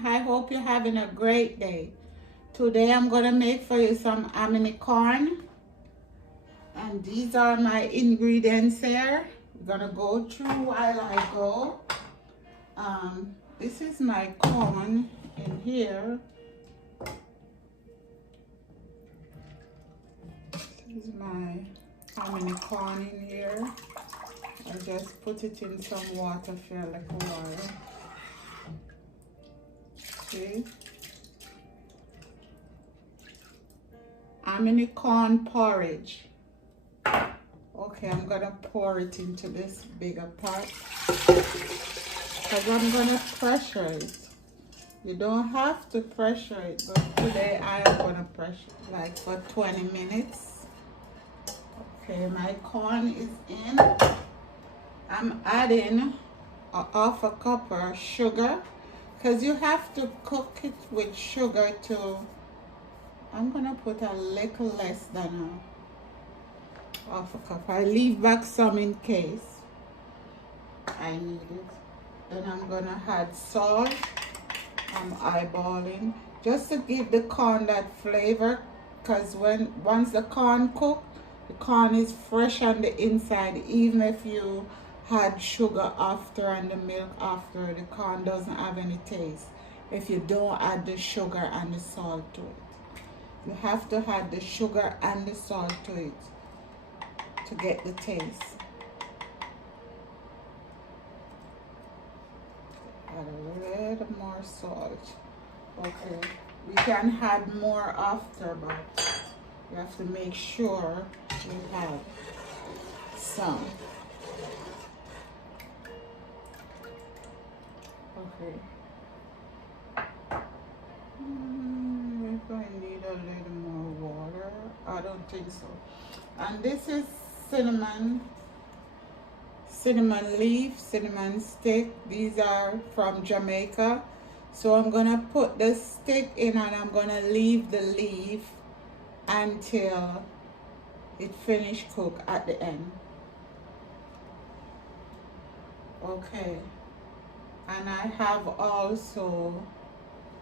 morning. I hope you're having a great day. Today I'm going to make for you some hominy corn. And these are my ingredients here. We're going to go through while I go. This is my corn in here. This is my hominy corn in here. I just put it in some water for a little while. See? Hominy corn porridge. Okay, I'm gonna pour it into this bigger pot because I'm gonna pressure it. You don't have to pressure it, but today I am gonna pressure it like for 20 minutes. Okay, my corn is in. I'm adding half a cup of sugar because you have to cook it with sugar to. I'm gonna put a little less than half a cup. I leave back some in case I need it. Then I'm gonna add salt. I'm eyeballing just to give the corn that flavor, because once the corn cooked, the corn is fresh on the inside. Even if you had sugar after and the milk after, the corn doesn't have any taste if you don't add the sugar and the salt to it. You have to add the sugar and the salt to it to get the taste. Add a little more salt. Okay, we can add more after, but you have to make sure you have some. Okay. If I need a little more water, I don't think so. And this is cinnamon leaf, cinnamon stick. These are from Jamaica. So I'm gonna put the stick in and I'm gonna leave the leaf until it finish cook at the end. Okay. And I have also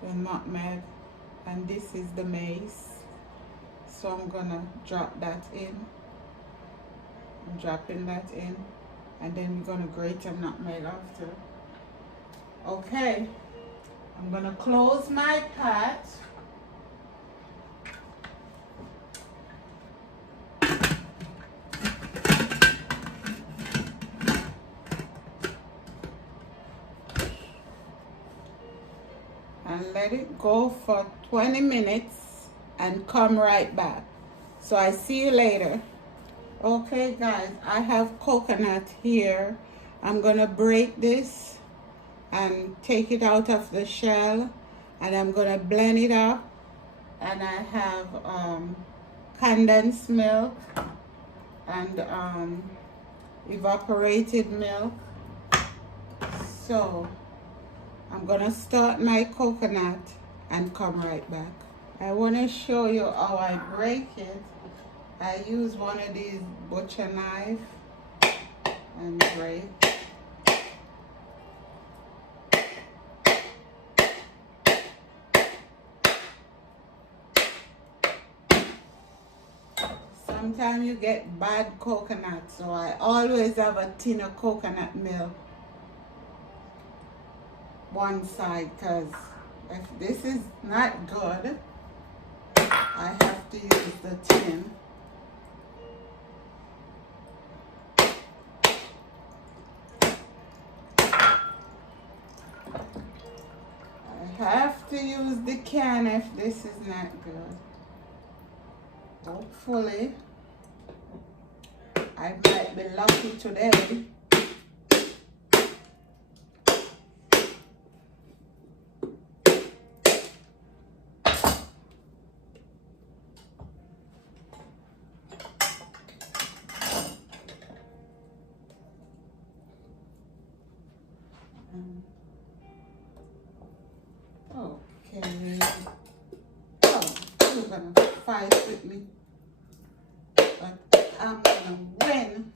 the nutmeg, and this is the mace. So I'm gonna drop that in. I'm dropping that in, and then we're gonna grate a nutmeg after. Okay, I'm gonna close my pot. And let it go for 20 minutes and come right back. So I see you later. Okay guys, I have coconut here. I'm gonna break this and take it out of the shell, and I'm gonna blend it up. And I have condensed milk and evaporated milk. So I'm gonna start my coconut and come right back. I wanna show you how I break it. I use one of these butcher knife and break. Sometimes you get bad coconut, so I always have a tin of coconut milk one side, because if this is not good, I have to use the tin. I have to use the can if this is not good. Hopefully, I might be lucky today. Okay. Oh, you're gonna fight with me, but I'm gonna win.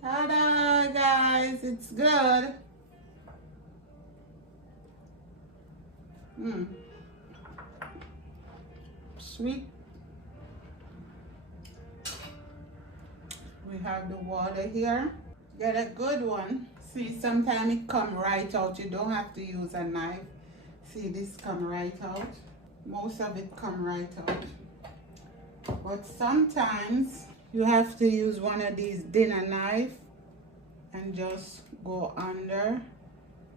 Ta-da, guys! It's good. Sweet. We have the water here. Get a good one. See, sometimes it come right out. You don't have to use a knife. See, this come right out. Most of it come right out. But sometimes you have to use one of these dinner knife and just go under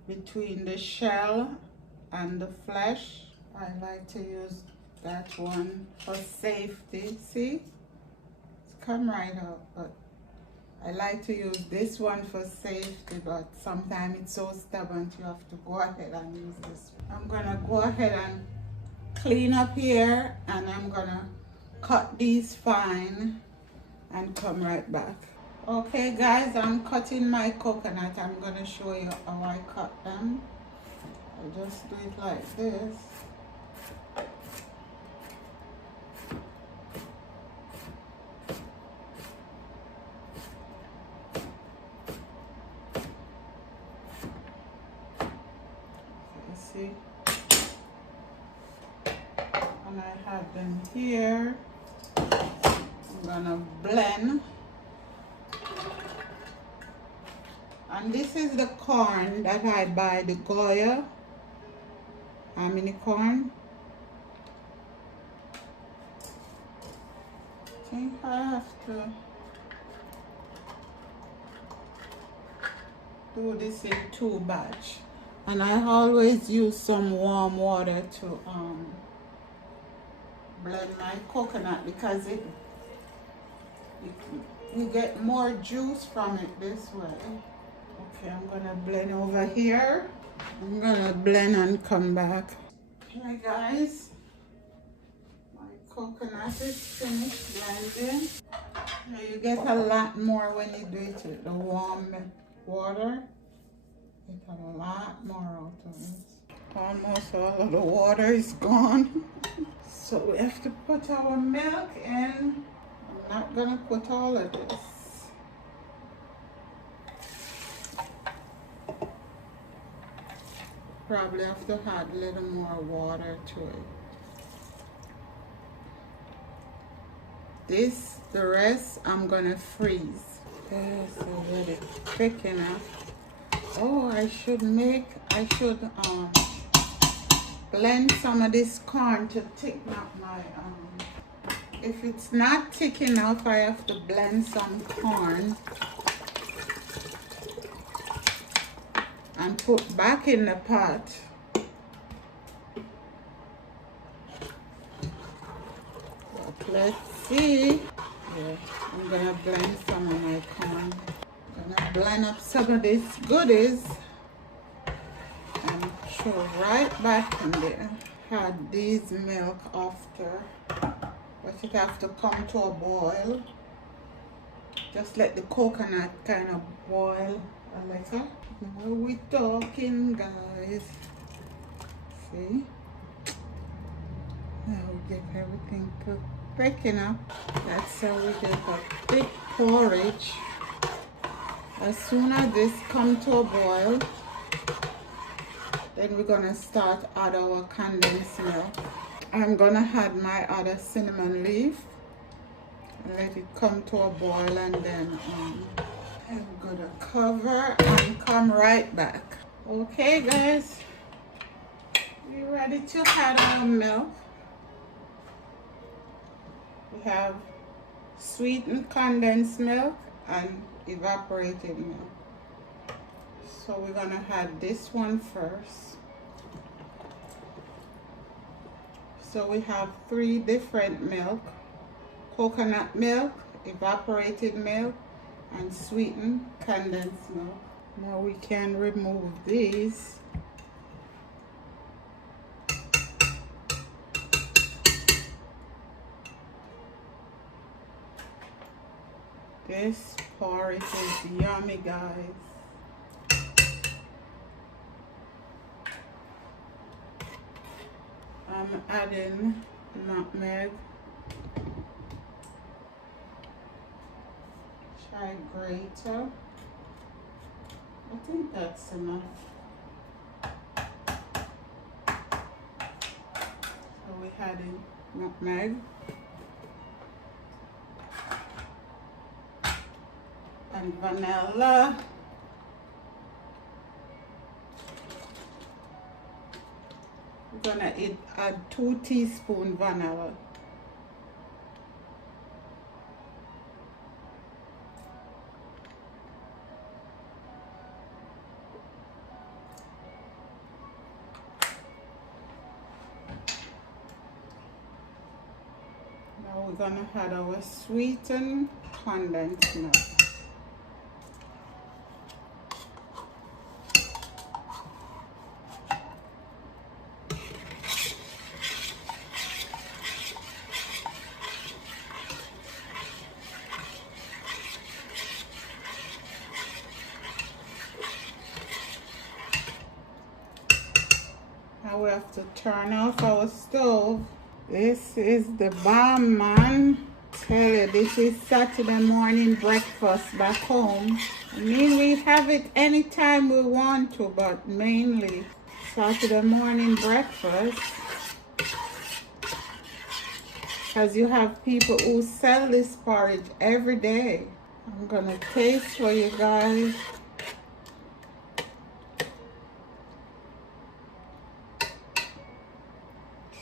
between the shell and the flesh. I like to use that one for safety. See, it's come right out, but I like to use this one for safety, but sometimes it's so stubborn you have to go ahead and use this one. I'm gonna go ahead and clean up here, and I'm gonna cut these fine and come right back. Okay guys, I'm cutting my coconut. I'm gonna show you how I cut them. I just do it like this. See, and I have them here. I'm gonna blend, and this is the corn that I buy, the Goya Hominy corn. I think I have to do this in 2 batch. And I always use some warm water to blend my coconut, because you get more juice from it this way. Okay, I'm gonna blend over here. I'm gonna blend and come back. Okay guys, my coconut is finished blending. Now you get a lot more when you do it with the warm water. Get a lot more out of it. Almost all of the water is gone. So we have to put our milk in. I'm not gonna put all of this. Probably have to add a little more water to it. The rest I'm gonna freeze. Okay, so let it thick enough. Oh, I should blend some of this corn to thicken up my, if it's not thick enough, I have to blend some corn and put back in the pot. But let's see. Yeah, I'm gonna blend some of my corn. Gonna blend up some of these goodies and throw right back in there. Add these milk after, but it have to come to a boil. Just let the coconut kind of boil a little. Now we talking, guys. See? Now we get everything put thick enough. That's how we get a thick porridge. As soon as this comes to a boil, then we're gonna start add our condensed milk. I'm gonna add my other cinnamon leaf and let it come to a boil, and then I'm gonna cover and come right back. Okay guys, we're ready to add our milk. We have sweetened condensed milk and evaporated milk. So we're gonna add this one first. So we have 3 different milk: coconut milk, evaporated milk, and sweetened condensed milk. Now we can remove these. This porridge is yummy, guys. I'm adding nutmeg. Try grater. I think that's enough. adding nutmeg. And vanilla. We're gonna add 2 teaspoons vanilla. Now we're gonna add our sweetened condensed milk. Now we have to turn off our stove. This is the bomb, man. Tell you, this is Saturday morning breakfast back home. I mean, we have it anytime we want to, but mainly Saturday morning breakfast. Because you have people who sell this porridge every day. I'm gonna taste for you guys.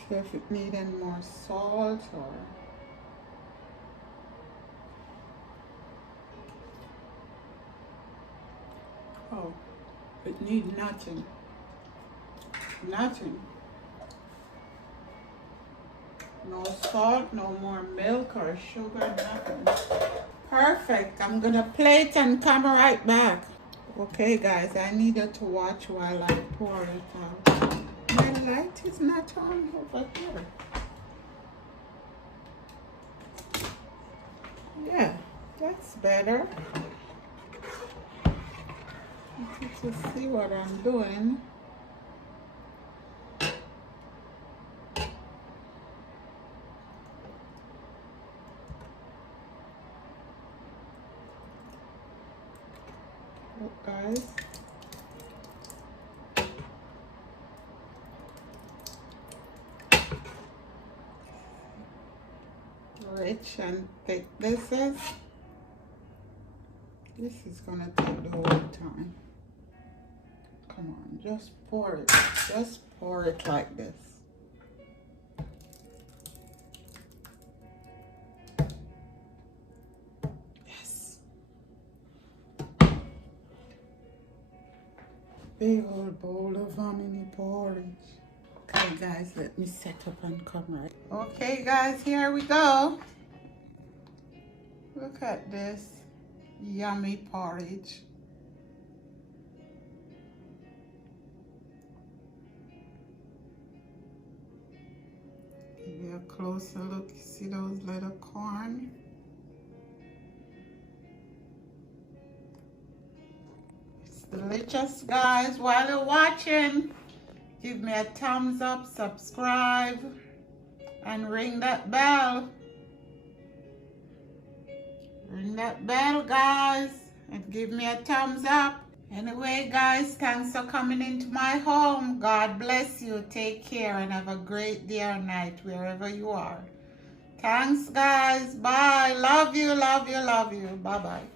See if it needs any more salt or... Oh, it needs nothing. Nothing. No salt, no more milk or sugar, nothing. Perfect. I'm gonna plate and come right back. Okay guys, I needed to watch while I pour it out. My light is not on over here. Yeah, that's better. To see what I'm doing. Look guys. Rich and thick this is. This is gonna take the whole time. Come on, just pour it. Just pour it like this. Yes. Big old bowl of hominy porridge. Okay guys, let me set up and come right. Okay guys, here we go. Look at this yummy porridge. Give you a closer look. See those little corn? It's delicious, guys. While you're watching, give me a thumbs up, subscribe, and ring that bell. Ring that bell, guys, and give me a thumbs up. Anyway, guys, thanks for coming into my home. God bless you. Take care and have a great day or night wherever you are. Thanks, guys. Bye. Love you, love you, love you. Bye-bye.